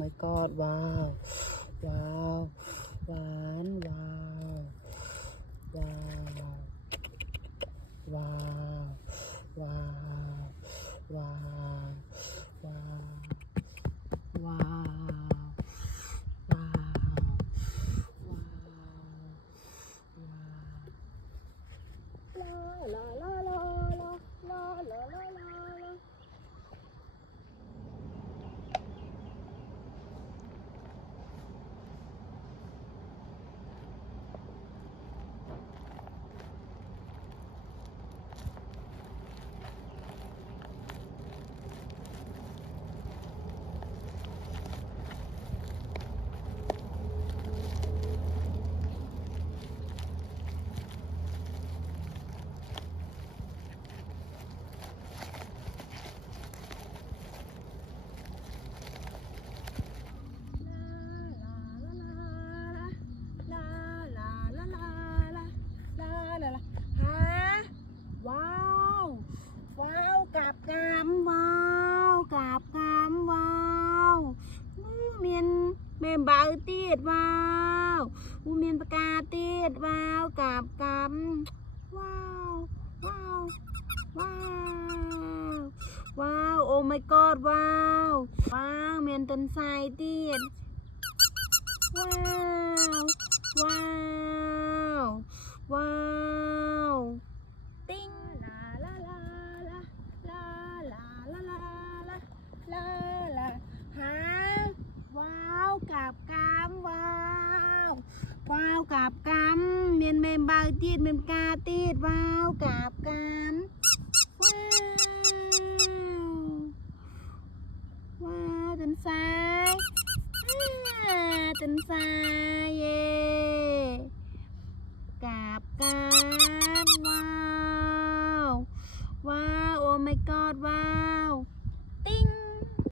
my god ว้าวว้าวหวานว้าวว้าวว้าวว้าวว้าวว้าวว้าวว้าวลาลาลาลาลาลาลาลาฮะว้าวว้าวกับกามว้าวกับกามว้าวเมียนเมมเบาตีดว้าวเมียนปากกาตีดว้าวกับกามว้าวว้าวว้าวว้าวโอ้ my god ว้าวว้าวเมียนต้นไทรตีดว้าวว้าวว้าวติ้งลาลาลาลาลาลาลาลาลาลาลาฮะว้าวกับกามว้าวว้าวกับกามเมียนเมมบาตีดเมมกาตีดว้าวกับกามว้าวว้าวต้นไทรต้นไทรเย่กับกาม